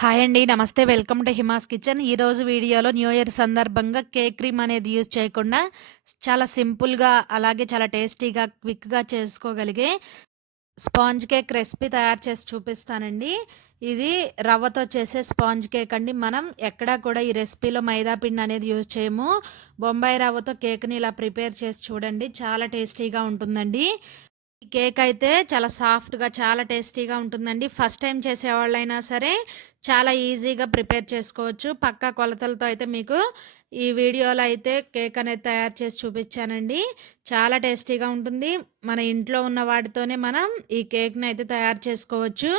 Hi అండి నమస్తే welcome to Hima's kitchen. ఈరోజు వీడియోలో న్యూ ఇయర్ సందర్భంగా కేక్ క్రీమ్ అనేది యూజ్ చేయకుండా చాలా సింపుల్గా అలాగే చాలా టేస్టీగా క్విక్గా చేసుకోగలిగే స్పాంజ్ కేక్ రెసిపీ తయారు చేసి చూపిస్తానండి. ఇది రవ్వతో చేసే స్పాంజ్ కేక్ అండి. మనం ఎక్కడా కూడా ఈ రెసిపీలో మైదా పిండి అనేది యూజ్ చేయము. బొంబాయి రవ్వతో కేక్ని ఇలా ప్రిపేర్ చేసి చూడండి. చాలా టేస్టీగా ఉంటుందండి. ఈ కేక్ అయితే చాలా సాఫ్ట్గా చాలా టేస్టీగా ఉంటుందండి. ఫస్ట్ టైం చేసేవాళ్ళైనా సరే చాలా ఈజీగా ప్రిపేర్ చేసుకోవచ్చు. పక్కా కొలతలతో అయితే మీకు ఈ వీడియోలో అయితే కేక్ అనేది తయారు చేసి చూపించానండి. చాలా టేస్టీగా ఉంటుంది. మన ఇంట్లో ఉన్న వాటితోనే మనం ఈ కేక్ని అయితే తయారు చేసుకోవచ్చు.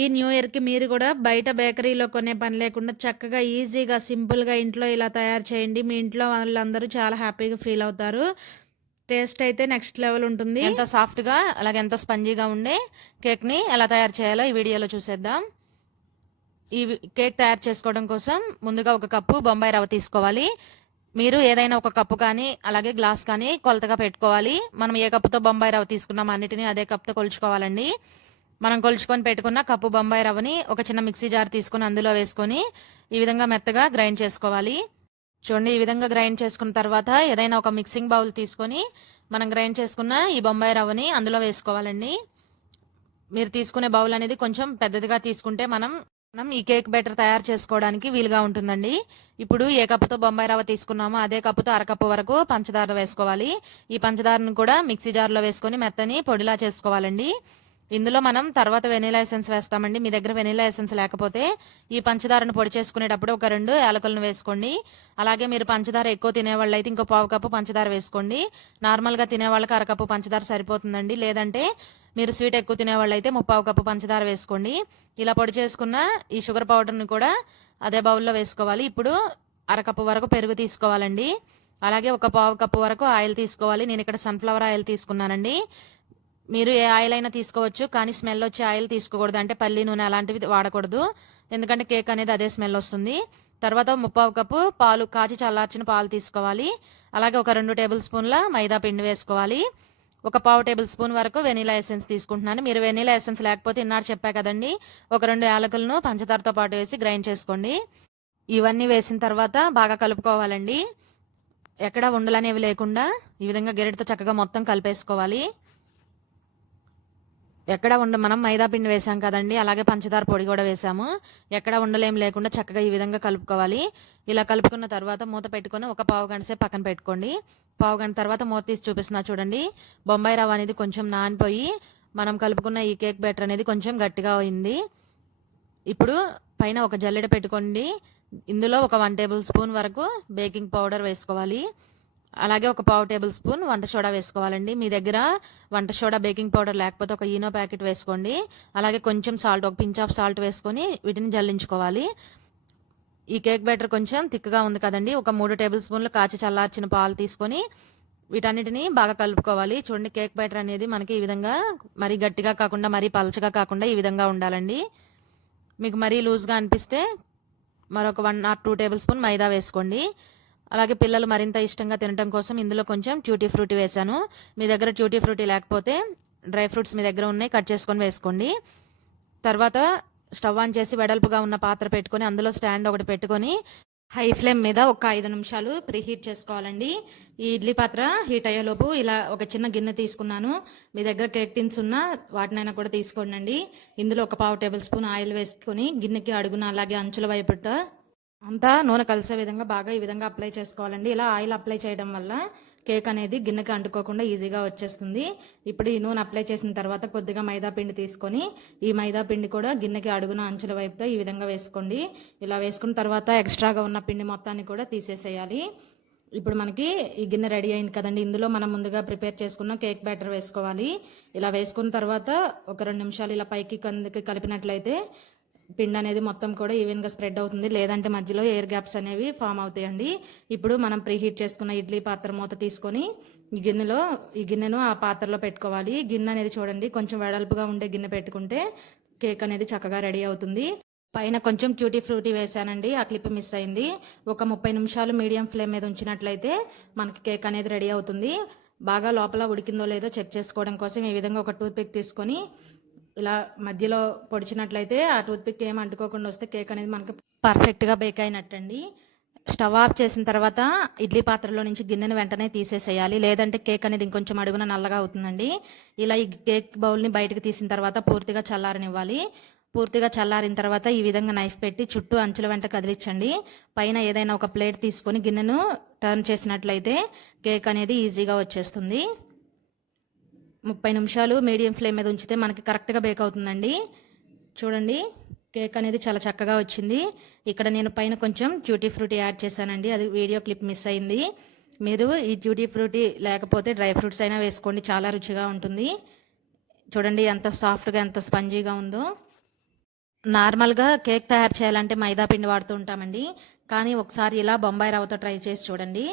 ఈ న్యూ ఇయర్కి మీరు కూడా బయట బేకరీలో కొనే పని లేకుండా చక్కగా ఈజీగా సింపుల్గా ఇంట్లో ఇలా తయారు చేయండి. మీ ఇంట్లో వాళ్ళందరూ చాలా హ్యాపీగా ఫీల్ అవుతారు. టేస్ట్ అయితే నెక్స్ట్ లెవెల్ ఉంటుంది. ఎంత సాఫ్ట్గా అలాగే ఎంత స్పంజీగా ఉండే కేక్ని ఎలా తయారు చేయాలో ఈ వీడియోలో చూసేద్దాం. ఈ కేక్ తయారు చేసుకోవడం కోసం ముందుగా ఒక కప్పు బొంబాయి రవ్వ తీసుకోవాలి. మీరు ఏదైనా ఒక కప్పు కానీ అలాగే గ్లాస్ కానీ కొలతగా పెట్టుకోవాలి. మనం ఏ కప్పుతో బొంబాయి రవ్వ తీసుకున్నాం అన్నిటిని అదే కప్పుతో కొలుచుకోవాలండి. మనం కొలుచుకొని పెట్టుకున్న కప్పు బొంబాయి రవ్వని ఒక చిన్న మిక్సీ జార్ తీసుకుని అందులో వేసుకొని ఈ విధంగా మెత్తగా గ్రైండ్ చేసుకోవాలి. చూడండి ఈ విధంగా గ్రైండ్ చేసుకున్న తర్వాత ఏదైనా ఒక మిక్సింగ్ బౌల్ తీసుకొని మనం గ్రైండ్ చేసుకున్న ఈ బొంబాయి రవ్వని అందులో వేసుకోవాలండి. మీరు తీసుకునే బౌల్ అనేది కొంచెం పెద్దదిగా తీసుకుంటే మనం మనం ఈ కేక్ బెటర్ తయారు చేసుకోవడానికి వీలుగా ఉంటుందండి. ఇప్పుడు ఏ కప్పుతో బొంబాయి రవ్వ తీసుకున్నామో అదే కప్పుతో అరకప్పు వరకు పంచదార వేసుకోవాలి. ఈ పంచదారను కూడా మిక్సీ జార్లో వేసుకొని మెత్తని పొడిలా చేసుకోవాలండి. ఇందులో మనం తర్వాత వెనీలా ఎసెన్స్ వేస్తామండి. మీ దగ్గర వెనీలా ఎసెన్స్ లేకపోతే ఈ పంచదారను పొడి చేసుకునేటప్పుడు ఒక రెండు యాలకులను వేసుకోండి. అలాగే మీరు పంచదార ఎక్కువ తినేవాళ్ళు అయితే ఇంకో పావు కప్పు పంచదార వేసుకోండి. నార్మల్గా తినేవాళ్ళకి అరకప్పు పంచదార సరిపోతుందండి. లేదంటే మీరు స్వీట్ ఎక్కువ తినేవాళ్ళు అయితే ముప్పావు కప్పు పంచదార వేసుకోండి. ఇలా పొడి చేసుకున్న ఈ షుగర్ పౌడర్ని కూడా అదే బౌల్లో వేసుకోవాలి. ఇప్పుడు అరకప్పు వరకు పెరుగు తీసుకోవాలండి. అలాగే ఒక పావు కప్పు వరకు ఆయిల్ తీసుకోవాలి. నేను ఇక్కడ సన్ఫ్లవర్ ఆయిల్ తీసుకున్నానండి. మీరు ఏ ఆయిల్ అయినా తీసుకోవచ్చు కానీ స్మెల్ వచ్చే ఆయిల్ తీసుకోకూడదు. అంటే పల్లి నూనె అలాంటివి వాడకూడదు. ఎందుకంటే కేక్ అనేది అదే స్మెల్ వస్తుంది. తర్వాత ముప్పావు కప్పు పాలు కాచి చల్లార్చిన పాలు తీసుకోవాలి. అలాగే ఒక రెండు టేబుల్ స్పూన్ల మైదా పిండి వేసుకోవాలి. ఒక పావు టేబుల్ స్పూన్ వరకు వెనీలా ఎసెన్స్ తీసుకుంటున్నాను. మీరు వెనీలా ఎసెన్స్ లేకపోతే ఇన్నాడు చెప్పా కదండి. ఒక రెండు యాలకులను పంచదారతో పాటు వేసి గ్రైండ్ చేసుకోండి. ఇవన్నీ వేసిన తర్వాత బాగా కలుపుకోవాలండి. ఎక్కడ ఉండలనేవి లేకుండా ఈ విధంగా గెరెట్తో చక్కగా మొత్తం కలిపేసుకోవాలి. ఎక్కడ ఉండ మనం మైదా పిండి వేసాం కదండి అలాగే పంచదార పొడి కూడా వేసాము. ఎక్కడ ఉండలేం లేకుండా చక్కగా ఈ విధంగా కలుపుకోవాలి. ఇలా కలుపుకున్న తర్వాత మూత పెట్టుకొని ఒక పావు గంట సేపు పక్కన పెట్టుకోండి. పావు గంట తర్వాత మూత తీసి చూపిస్తున్నా చూడండి. బొంబాయి రవ్వ అనేది కొంచెం నానిపోయి మనం కలుపుకున్న ఈ కేక్ బ్యాటర్ అనేది కొంచెం గట్టిగా అయింది. ఇప్పుడు పైన ఒక జల్లెడ పెట్టుకోండి. ఇందులో ఒక వన్ టేబుల్ స్పూన్ వరకు బేకింగ్ పౌడర్ వేసుకోవాలి. అలాగే ఒక పావు టేబుల్ స్పూన్ వంట సోడా వేసుకోవాలండి. మీ దగ్గర వంట సోడా బేకింగ్ పౌడర్ లేకపోతే ఒక ఈనో ప్యాకెట్ వేసుకోండి. అలాగే కొంచెం సాల్ట్ ఒక పించ్ ఆఫ్ సాల్ట్ వేసుకొని వీటిని జల్లించుకోవాలి. ఈ కేక్ బ్యాటర్ కొంచెం థిక్గా ఉంది కదండి. ఒక మూడు టేబుల్ స్పూన్లు కాచి చల్లార్చిన పాలు తీసుకొని వీటన్నిటిని బాగా కలుపుకోవాలి. చూడండి కేక్ బ్యాటర్ అనేది మనకి ఈ విధంగా మరీ గట్టిగా కాకుండా మరీ పలచగా కాకుండా ఈ విధంగా ఉండాలండి. మీకు మరీ లూజ్గా అనిపిస్తే మరొక one or two tablespoon మైదా వేసుకోండి. అలాగే పిల్లలు మరింత ఇష్టంగా తినడం కోసం ఇందులో కొంచెం ట్యూటీ ఫ్రూటీ వేసాను మీ దగ్గర ట్యూటీ ఫ్రూటీ లేకపోతే డ్రై ఫ్రూట్స్ మీ దగ్గర ఉన్నాయి కట్ చేసుకొని వేసుకోండి. తర్వాత స్టవ్ ఆన్ చేసి వెడల్పుగా ఉన్న పాత్ర పెట్టుకొని అందులో స్టాండ్ ఒకటి పెట్టుకొని హై ఫ్లేమ్ మీద ఒక ఐదు నిమిషాలు ప్రీహీట్ చేసుకోవాలండి. ఈ ఇడ్లీ పాత్ర హీట్ అయ్యేలోపు ఇలా ఒక చిన్న గిన్నె తీసుకున్నాను. మీ దగ్గర కేక్ టిన్స్ ఉన్న వాటినైనా కూడా తీసుకోండి ఇందులో ఒక పావు టేబుల్ స్పూన్ ఆయిల్ వేసుకొని గిన్నెకి అడుగున అలాగే అంచుల వైపుట అంతా నూనె కలిసే విధంగా బాగా ఈ విధంగా అప్లై చేసుకోవాలండి. ఇలా ఆయిల్ అప్లై చేయడం వల్ల కేక్ అనేది గిన్నెకి అంటుకోకుండా ఈజీగా వచ్చేస్తుంది. ఇప్పుడు ఈ నూనె అప్లై చేసిన తర్వాత కొద్దిగా మైదా పిండి తీసుకొని ఈ మైదా పిండి కూడా గిన్నెకి అడుగున అంచుల వైపుతో ఈ విధంగా వేసుకోండి. ఇలా వేసుకున్న తర్వాత ఎక్స్ట్రాగా ఉన్న పిండి మొత్తాన్ని కూడా తీసేసేయాలి. ఇప్పుడు మనకి ఈ గిన్నె రెడీ అయింది కదండి. ఇందులో మనం ముందుగా ప్రిపేర్ చేసుకున్న కేక్ బ్యాటర్ వేసుకోవాలి. ఇలా వేసుకున్న తర్వాత ఒక రెండు నిమిషాలు ఇలా పైకి కందుకి కలిపినట్లయితే పిండి అనేది మొత్తం కూడా ఈవెన్గా స్ప్రెడ్ అవుతుంది. లేదంటే మధ్యలో ఎయిర్ గ్యాప్స్ అనేవి ఫామ్ అవుతాయండి. ఇప్పుడు మనం ప్రీహీట్ చేసుకున్న ఇడ్లీ పాత్ర మూత తీసుకొని గిన్నెలో ఈ గిన్నెను ఆ పాత్రలో పెట్టుకోవాలి. గిన్నె అనేది చూడండి కొంచెం వెడల్పుగా ఉండే గిన్నె పెట్టుకుంటే కేక్ అనేది చక్కగా రెడీ అవుతుంది. పైన కొంచెం ట్యూటీ ఫ్రూటీ వేసానండి ఆ క్లిప్ మిస్ అయింది. ఒక ముప్పై నిమిషాలు మీడియం ఫ్లేమ్ మీద ఉంచినట్లయితే మనకి కేక్ అనేది రెడీ అవుతుంది. బాగా లోపల ఉడికిందో లేదో చెక్ చేసుకోవడం కోసం ఈ విధంగా ఒక టూత్ పిక్ తీసుకొని ఇలా మధ్యలో పొడిచినట్లయితే ఆ టూత్పిక్ ఏం అంటుకోకుండా వస్తే కేక్ అనేది మనకి పర్ఫెక్ట్గా బేక్ అయినట్టండి. స్టవ్ ఆఫ్ చేసిన తర్వాత ఇడ్లీ పాత్రలో నుంచి గిన్నెను వెంటనే తీసేసేయాలి. లేదంటే కేక్ అనేది ఇంకొంచెం అడుగున నల్లగా అవుతుందండి. ఇలా ఈ కేక్ బౌల్ని బయటకు తీసిన తర్వాత పూర్తిగా చల్లారనివ్వాలి. పూర్తిగా చల్లారిన తర్వాత ఈ విధంగా నైఫ్ పెట్టి చుట్టూ అంచుల వెంట కదిలించండి. పైన ఏదైనా ఒక ప్లేట్ తీసుకొని గిన్నెను టర్న్ చేసినట్లయితే కేక్ అనేది ఈజీగా వచ్చేస్తుంది. ముప్పై నిమిషాలు మీడియం ఫ్లేమ్ మీద ఉంచితే మనకి కరెక్ట్గా బేక్ అవుతుందండి. చూడండి కేక్ అనేది చాలా చక్కగా వచ్చింది. ఇక్కడ నేను పైన కొంచెం ట్యూటీ ఫ్రూటీ యాడ్ చేశానండి. అది వీడియో క్లిప్ మిస్ అయింది. మీరు ఈ ట్యూటీ ఫ్రూటీ లేకపోతే డ్రై ఫ్రూట్స్ అయినా వేసుకోండి చాలా రుచిగా ఉంటుంది. చూడండి ఎంత సాఫ్ట్గా ఎంత స్పంజీగా ఉందో. నార్మల్గా కేక్ తయారు చేయాలంటే మైదా పిండి వాడుతూ ఉంటామండి. కానీ ఒకసారి ఇలా బొంబాయి రవ్వతో ట్రై చేసి చూడండి.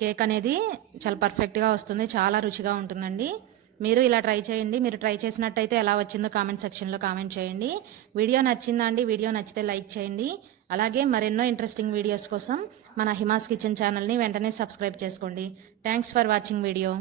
కేక్ అనేది చాలా పర్ఫెక్ట్గా వస్తుంది చాలా రుచిగా ఉంటుందండి. మీరు ఇలా ట్రై చేయండి. మీరు ట్రై చేసినట్టయితే ఎలా వచ్చిందో కామెంట్ సెక్షన్లో కామెంట్ చేయండి. వీడియో నచ్చిందా అండి వీడియో నచ్చితే లైక్ చేయండి. అలాగే మరెన్నో ఇంట్రెస్టింగ్ వీడియోస్ కోసం మన హిమాస్ కిచెన్ ఛానల్ని వెంటనే సబ్స్క్రైబ్ చేసుకోండి. Thanks for watching video.